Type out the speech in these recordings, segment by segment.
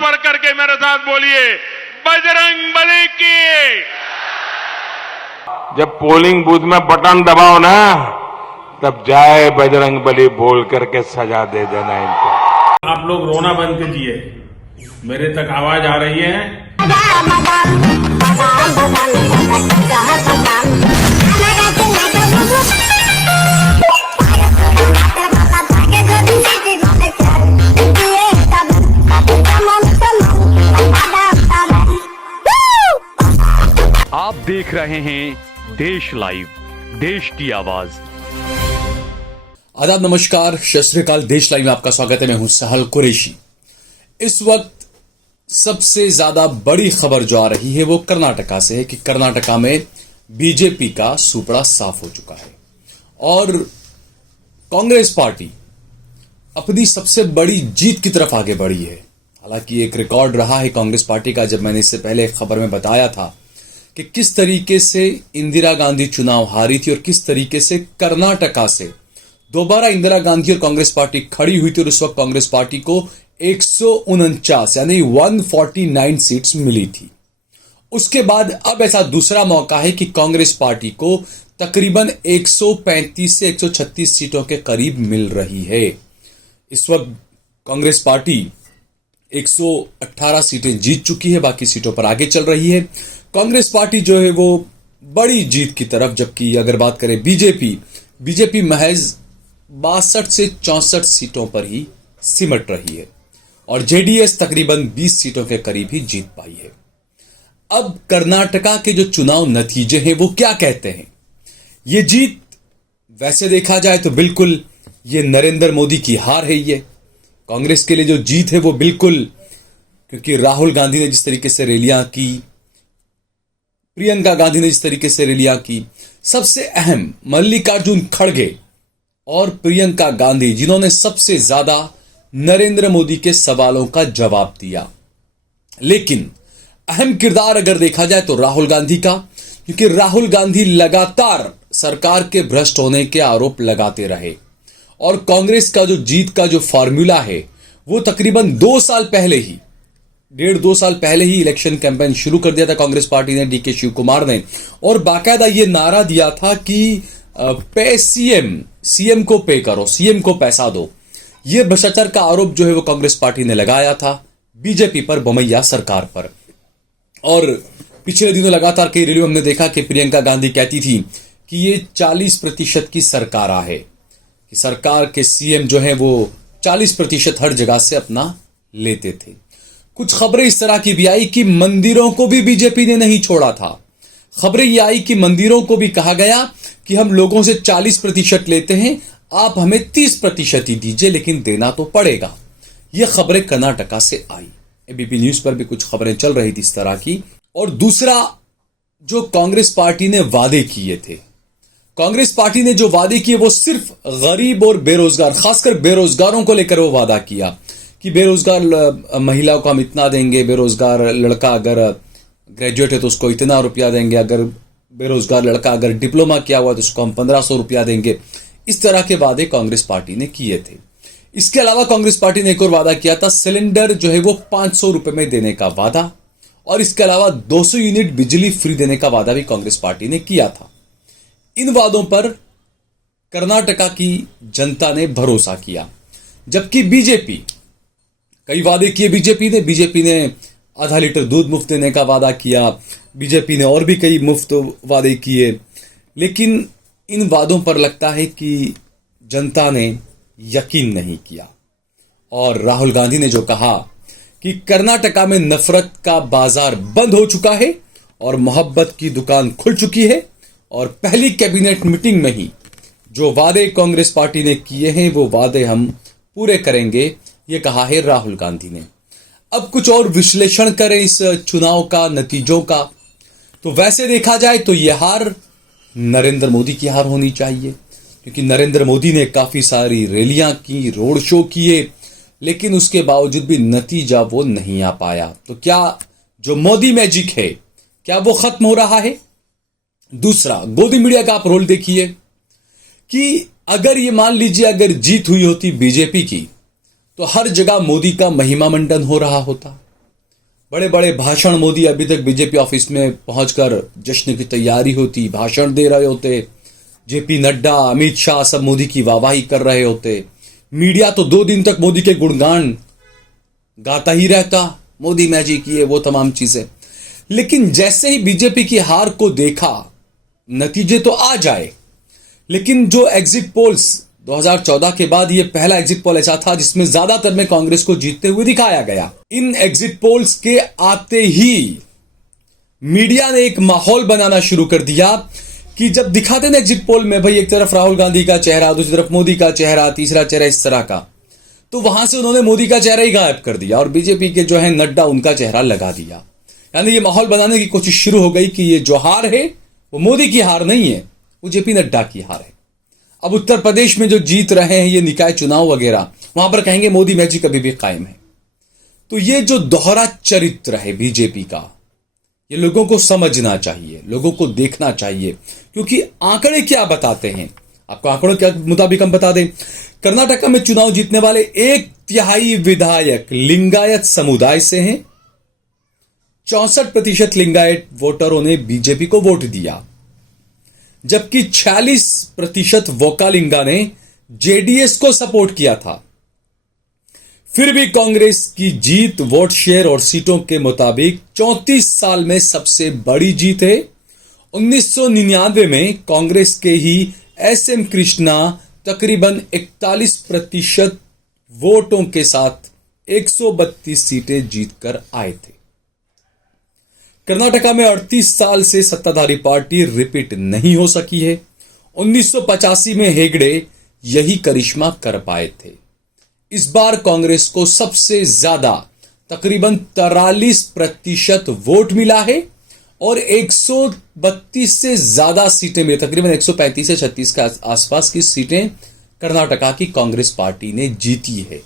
पढ़ करके मेरे साथ बोलिए, बजरंग बली की। जब पोलिंग बूथ में बटन दबाओ ना, तब जय बजरंग बली बोल करके सजा दे देना इनको। आप लोग रोना बंद कीजिए, मेरे तक आवाज आ रही है। आप देख रहे हैं देश लाइव, देश की आवाज। आदाब, नमस्कार, सत श्री अकाल। देश लाइव में आपका स्वागत है। मैं हूं सहल कुरैशी। इस वक्त सबसे ज्यादा बड़ी खबर जो आ रही है वो कर्नाटका से है कि कर्नाटका में बीजेपी का सुपड़ा साफ हो चुका है और कांग्रेस पार्टी अपनी सबसे बड़ी जीत की तरफ आगे बढ़ी है। हालांकि एक रिकॉर्ड रहा है कांग्रेस पार्टी का, जब मैंने इससे पहले खबर में बताया था कि किस तरीके से इंदिरा गांधी चुनाव हारी थी और किस तरीके से कर्नाटका से दोबारा इंदिरा गांधी और कांग्रेस पार्टी खड़ी हुई थी और उस वक्त कांग्रेस पार्टी को 149 यानी 149 सीट्स मिली थी। उसके बाद अब ऐसा दूसरा मौका है कि कांग्रेस पार्टी को तकरीबन 135 से 136 सीटों के करीब मिल रही है। इस वक्त कांग्रेस पार्टी 118 सीटें जीत चुकी है, बाकी सीटों पर आगे चल रही है। कांग्रेस पार्टी जो है वो बड़ी जीत की तरफ, जबकि अगर बात करें बीजेपी महज 62 से 64 सीटों पर ही सिमट रही है और जेडीएस तकरीबन 20 सीटों के करीब ही जीत पाई है। अब कर्नाटका के जो चुनाव नतीजे हैं वो क्या कहते हैं? ये जीत वैसे देखा जाए तो बिल्कुल ये नरेंद्र मोदी की हार है। ये कांग्रेस के लिए जो जीत है वो बिल्कुल, क्योंकि राहुल गांधी ने जिस तरीके से रैलियां की, प्रियंका गांधी ने जिस तरीके से रैलियां की, सबसे अहम मल्लिकार्जुन खड़गे और प्रियंका गांधी जिन्होंने सबसे ज्यादा नरेंद्र मोदी के सवालों का जवाब दिया। लेकिन अहम किरदार अगर देखा जाए तो राहुल गांधी का, क्योंकि राहुल गांधी लगातार सरकार के भ्रष्ट होने के आरोप लगाते रहे और कांग्रेस का जो जीत का जो फॉर्मूला है वो तकरीबन 2 साल पहले ही, 1.5-2 साल पहले ही इलेक्शन कैंपेन शुरू कर दिया था कांग्रेस पार्टी ने, डीके शिव कुमार ने, और बाकायदा ये नारा दिया था कि पे सीएम को पे करो, सीएम को पैसा दो। ये भ्रष्टाचार का आरोप जो है वो कांग्रेस पार्टी ने लगाया था बीजेपी पर, बमैया सरकार पर। और पिछले दिनों लगातार कई रैलियों में हमने देखा कि प्रियंका गांधी कहती थी कि ये 40% की सरकार है, कि सरकार के सीएम जो है वो 40% हर जगह से अपना लेते थे। कुछ खबरें इस तरह की भी आई कि मंदिरों को भी बीजेपी ने नहीं छोड़ा था। खबरें ये आई कि मंदिरों को भी कहा गया कि हम लोगों से 40% लेते हैं, आप हमें 30% ही दीजिए, लेकिन देना तो पड़ेगा। ये खबरें कर्नाटका से आई। एबीपी न्यूज पर भी कुछ खबरें चल रही थी इस तरह की। और दूसरा, जो कांग्रेस पार्टी ने वादे किए थे, कांग्रेस पार्टी ने जो वादे किए वो सिर्फ गरीब और बेरोजगार, खासकर बेरोजगारों को लेकर वो वादा किया कि बेरोजगार महिलाओं को हम इतना देंगे, बेरोजगार लड़का अगर ग्रेजुएट है तो उसको इतना रुपया देंगे, अगर बेरोजगार लड़का अगर डिप्लोमा किया हुआ तो उसको हम 1500 रुपया देंगे। इस तरह के वादे कांग्रेस पार्टी ने किए थे। इसके अलावा कांग्रेस पार्टी ने एक और वादा किया था, सिलेंडर जो है वो 500 रुपए में देने का वादा, और इसके अलावा 200 यूनिट बिजली फ्री देने का वादा भी कांग्रेस पार्टी ने किया था। इन वादों पर कर्नाटका की जनता ने भरोसा किया, जबकि बीजेपी, कई वादे किए बीजेपी ने आधा लीटर दूध मुफ्त देने का वादा किया, बीजेपी ने और भी कई मुफ्त वादे किए, लेकिन इन वादों पर लगता है कि जनता ने यकीन नहीं किया। और राहुल गांधी ने जो कहा कि कर्नाटका में नफरत का बाजार बंद हो चुका है और मोहब्बत की दुकान खुल चुकी है, और पहली कैबिनेट मीटिंग में ही जो वादे कांग्रेस पार्टी ने किए हैं वो वादे हम पूरे करेंगे, ये कहा है राहुल गांधी ने। अब कुछ और विश्लेषण करें इस चुनाव का, नतीजों का, तो वैसे देखा जाए तो यह हार नरेंद्र मोदी की हार होनी चाहिए, क्योंकि नरेंद्र मोदी ने काफी सारी रैलियां की, रोड शो किए, लेकिन उसके बावजूद भी नतीजा वो नहीं आ पाया। तो क्या जो मोदी मैजिक है क्या वो खत्म हो रहा है? दूसरा, गोदी मीडिया का आप रोल देखिए कि अगर ये मान लीजिए अगर जीत हुई होती बीजेपी की तो हर जगह मोदी का महिमा मंडन हो रहा होता, बड़े बड़े भाषण मोदी अभी तक बीजेपी ऑफिस में पहुंचकर जश्न की तैयारी होती, भाषण दे रहे होते। जेपी नड्डा, अमित शाह सब मोदी की वाहवाही कर रहे होते। मीडिया तो 2 दिन तक मोदी के गुणगान गाता ही रहता, मोदी मैजिक ये वो तमाम चीजें। लेकिन जैसे ही बीजेपी की हार को देखा, नतीजे तो आ जाए, लेकिन जो एग्जिट पोल्स 2014 के बाद ये पहला एग्जिट पोल ऐसा था जिसमें ज्यादातर में कांग्रेस को जीतते हुए दिखाया गया। इन एग्जिट पोल्स के आते ही मीडिया ने एक माहौल बनाना शुरू कर दिया कि जब दिखाते ना एग्जिट पोल में भाई एक तरफ राहुल गांधी का चेहरा, दूसरी तरफ मोदी का चेहरा, तीसरा चेहरा इस तरह का, तो वहां से उन्होंने मोदी का चेहरा ही गायब कर दिया और बीजेपी के जो है नड्डा उनका चेहरा लगा दिया। यानी ये माहौल बनाने की कोशिश शुरू हो गई कि ये जो हार है वो मोदी की हार नहीं है, वो जेपी नड्डा की हार है। अब उत्तर प्रदेश में जो जीत रहे हैं ये निकाय चुनाव वगैरह, वहां पर कहेंगे मोदी मैजिक अभी भी कायम है। तो ये जो दोहरा चरित्र है बीजेपी का, ये लोगों को समझना चाहिए, लोगों को देखना चाहिए, क्योंकि आंकड़े क्या बताते हैं। आपको आंकड़ों के मुताबिक हम बता दें, कर्नाटक में चुनाव जीतने वाले 1/3 विधायक लिंगायत समुदाय से हैं। 64% लिंगायत वोटरों ने बीजेपी को वोट दिया, जबकि 46% वोकालिंगा ने जेडीएस को सपोर्ट किया था। फिर भी कांग्रेस की जीत वोट शेयर और सीटों के मुताबिक 34 साल में सबसे बड़ी जीत है। 1999 में कांग्रेस के ही एसएम कृष्णा तकरीबन 41% वोटों के साथ 132 सीटें जीतकर आए थे। कर्नाटका में 38 साल से सत्ताधारी पार्टी रिपीट नहीं हो सकी है। 1985 में हेगड़े यही करिश्मा कर पाए थे। इस बार कांग्रेस को सबसे ज्यादा तकरीबन 43% वोट मिला है और 132 से ज्यादा सीटें मिली, तकरीबन 135 से 36 के आसपास की सीटें कर्नाटका की कांग्रेस पार्टी ने जीती है।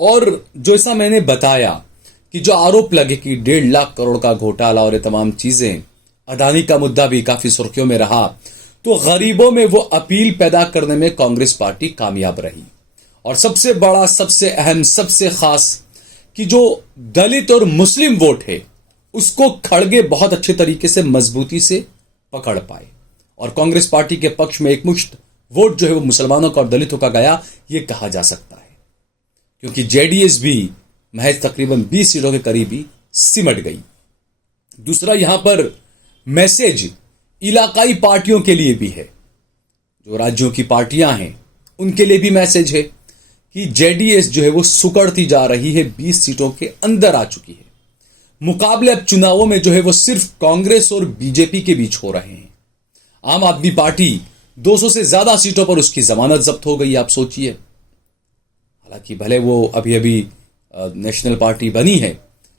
और जैसा मैंने बताया कि जो आरोप लगे कि 1.5 लाख करोड़ का घोटाला और ये तमाम चीजें, अदानी का मुद्दा भी काफी सुर्खियों में रहा, तो गरीबों में वो अपील पैदा करने में कांग्रेस पार्टी कामयाब रही। और सबसे बड़ा, सबसे अहम, सबसे खास कि जो दलित और मुस्लिम वोट है उसको खड़गे बहुत अच्छे तरीके से मजबूती से पकड़ पाए और कांग्रेस पार्टी के पक्ष में एक मुश्त वोट जो है वो मुसलमानों का और दलितों का गया, ये कहा जा सकता है, क्योंकि जेडीएस भी महज तकरीबन 20 सीटों के करीब ही सिमट गई। दूसरा यहां पर मैसेज इलाकाई पार्टियों के लिए भी है, जो राज्यों की पार्टियां हैं उनके लिए भी मैसेज है कि जेडीएस जो है वो सुकड़ती जा रही है, 20 सीटों के अंदर आ चुकी है। मुकाबले अब चुनावों में जो है वो सिर्फ कांग्रेस और बीजेपी के बीच हो रहे हैं। आम आदमी पार्टी 200 से ज्यादा सीटों पर उसकी जमानत जब्त हो गई, आप सोचिए। हालांकि भले वो अभी अभी नेशनल पार्टी बनी है,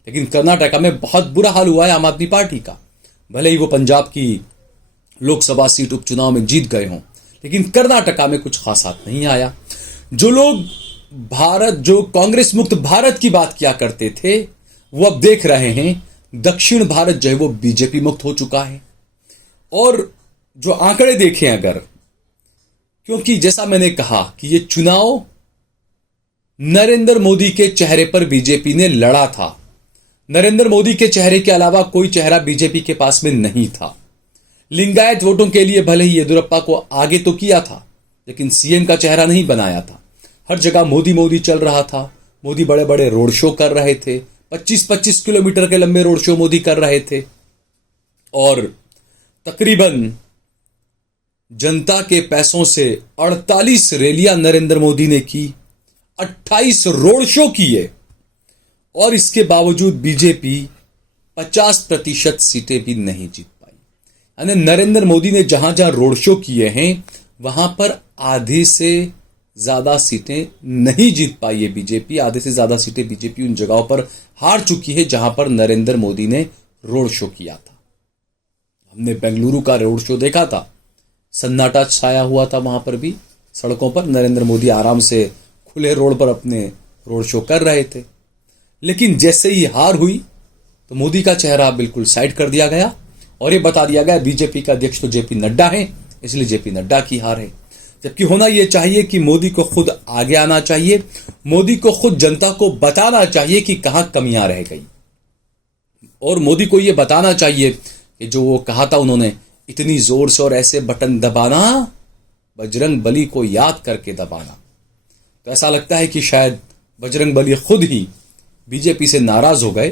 लेकिन कर्नाटका में बहुत बुरा हाल हुआ है आम आदमी पार्टी का। भले ही वो पंजाब की लोकसभा सीट उपचुनाव में जीत गए हों, लेकिन कर्नाटका में कुछ खास हाथ नहीं आया। जो लोग जो कांग्रेस मुक्त भारत की बात किया करते थे, वो अब देख रहे हैं दक्षिण भारत जो है वो बीजेपी मुक्त हो चुका है। और जो आंकड़े देखें अगर, क्योंकि जैसा मैंने कहा कि ये चुनाव नरेंद्र मोदी के चेहरे पर बीजेपी ने लड़ा था। नरेंद्र मोदी के चेहरे के अलावा कोई चेहरा बीजेपी के पास में नहीं था। लिंगायत वोटों के लिए भले ही येदियुरप्पा को आगे तो किया था, लेकिन सीएम का चेहरा नहीं बनाया था। हर जगह मोदी मोदी चल रहा था। मोदी बड़े बड़े रोड शो कर रहे थे, 25-25 किलोमीटर के लंबे रोड शो मोदी कर रहे थे। और तकरीबन जनता के पैसों से 48 रैलियां नरेंद्र मोदी ने की, 28 रोड शो किए, और इसके बावजूद बीजेपी 50% सीटें भी नहीं जीत पाई। यानी नरेंद्र मोदी ने जहां जहां रोड शो किए हैं वहां पर आधे से ज्यादा सीटें नहीं जीत पाई है बीजेपी। आधे से ज्यादा सीटें बीजेपी उन जगहों पर हार चुकी है जहां पर नरेंद्र मोदी ने रोड शो किया था। हमने बेंगलुरु का रोड शो देखा था, सन्नाटा छाया हुआ था वहां पर भी। सड़कों पर नरेंद्र मोदी आराम से खुले रोड पर अपने रोड शो कर रहे थे। लेकिन जैसे ही हार हुई तो मोदी का चेहरा बिल्कुल साइड कर दिया गया और ये बता दिया गया बीजेपी का अध्यक्ष तो जेपी नड्डा है, इसलिए जेपी नड्डा की हार है। जबकि होना यह चाहिए कि मोदी को खुद आगे आना चाहिए, मोदी को खुद जनता को बताना चाहिए कि कहां कमियां रह गई। और मोदी को ये बताना चाहिए कि जो वो कहा था उन्होंने, इतनी जोर से और ऐसे बटन दबाना, बजरंग बली को याद करके दबाना। तो ऐसा लगता है कि शायद बजरंग बली खुद ही बीजेपी से नाराज हो गए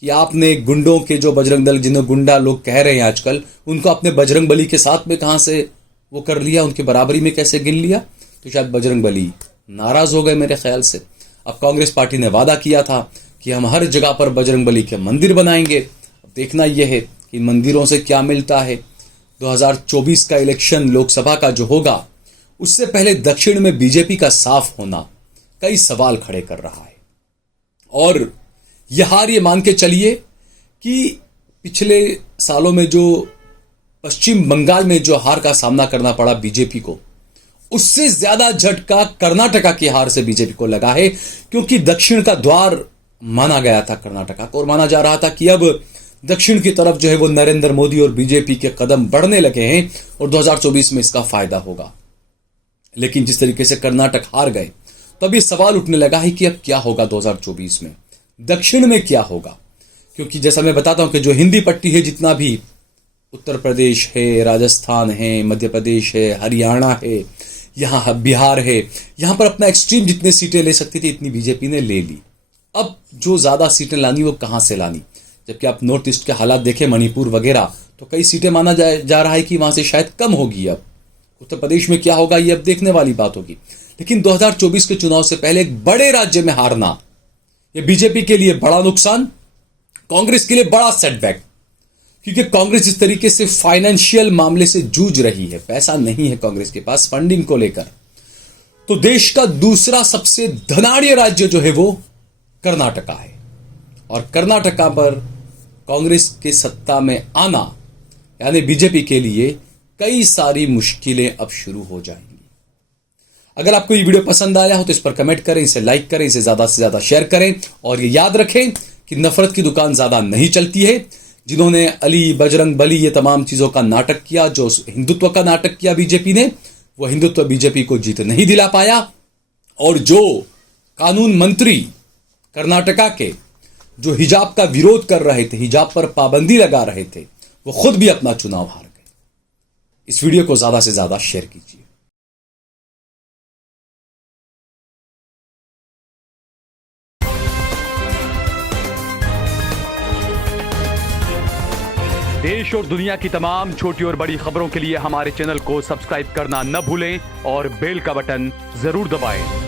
कि आपने गुंडों के, जो बजरंग दल जिन्हें गुंडा लोग कह रहे हैं आजकल, उनको आपने बजरंग बली के साथ में कहां से वो कर लिया, उनकी बराबरी में कैसे गिन लिया। तो शायद बजरंग बली नाराज हो गए मेरे ख्याल से। अब कांग्रेस पार्टी ने वादा किया था कि हम हर जगह पर बजरंग बली के मंदिर बनाएंगे। अब देखना यह है कि मंदिरों से क्या मिलता है। 2024 का इलेक्शन लोकसभा का जो होगा, उससे पहले दक्षिण में बीजेपी का साफ होना कई सवाल खड़े कर रहा है। और यह हार, ये मान के चलिए कि पिछले सालों में जो पश्चिम बंगाल में जो हार का सामना करना पड़ा बीजेपी को, उससे ज्यादा झटका कर्नाटका की हार से बीजेपी को लगा है, क्योंकि दक्षिण का द्वार माना गया था कर्नाटका को, और माना जा रहा था कि अब दक्षिण की तरफ जो है वो नरेंद्र मोदी और बीजेपी के कदम बढ़ने लगे हैं और 2024 में इसका फायदा होगा। लेकिन जिस तरीके से कर्नाटक हार गए, तो अभी सवाल उठने लगा है कि अब क्या होगा 2024 में, दक्षिण में क्या होगा। क्योंकि जैसा मैं बताता हूं कि जो हिंदी पट्टी है, जितना भी उत्तर प्रदेश है, राजस्थान है, मध्य प्रदेश है, हरियाणा है, यहां बिहार है, यहां पर अपना एक्सट्रीम जितने सीटें ले सकती थी इतनी बीजेपी ने ले ली। अब जो ज्यादा सीटें लानी वो कहां से लानी, जबकि आप नॉर्थ ईस्ट के हालात देखें, मणिपुर वगैरह, तो कई सीटें माना जा रहा है कि वहां से शायद कम होगी। अब उत्तर प्रदेश में क्या होगा ये अब देखने वाली बात होगी। लेकिन 2024 के चुनाव से पहले एक बड़े राज्य में हारना, यह बीजेपी के लिए बड़ा नुकसान, कांग्रेस के लिए बड़ा सेटबैक। क्योंकि कांग्रेस जिस तरीके से फाइनेंशियल मामले से जूझ रही है, पैसा नहीं है कांग्रेस के पास फंडिंग को लेकर, तो देश का दूसरा सबसे धनाढ़ राज्य जो है वो कर्नाटका है। और कर्नाटका पर कांग्रेस के सत्ता में आना यानी बीजेपी के लिए कई सारी मुश्किलें अब शुरू हो जाएंगी। अगर आपको ये वीडियो पसंद आया हो तो इस पर कमेंट करें, इसे लाइक करें, इसे ज्यादा से ज्यादा शेयर करें, और ये याद रखें कि नफरत की दुकान ज्यादा नहीं चलती है। जिन्होंने अली, बजरंग बली, ये तमाम चीजों का नाटक किया, जो हिंदुत्व का नाटक किया बीजेपी ने, वो हिंदुत्व बीजेपी को जीत नहीं दिला पाया। और जो कानून मंत्री कर्नाटका के जो हिजाब का विरोध कर रहे थे, हिजाब पर पाबंदी लगा रहे थे, वो खुद भी अपना चुनाव हार गए। इस वीडियो को ज्यादा से ज्यादा शेयर कीजिए। देश और दुनिया की तमाम छोटी और बड़ी खबरों के लिए हमारे चैनल को सब्सक्राइब करना न भूलें और बेल का बटन जरूर दबाएं।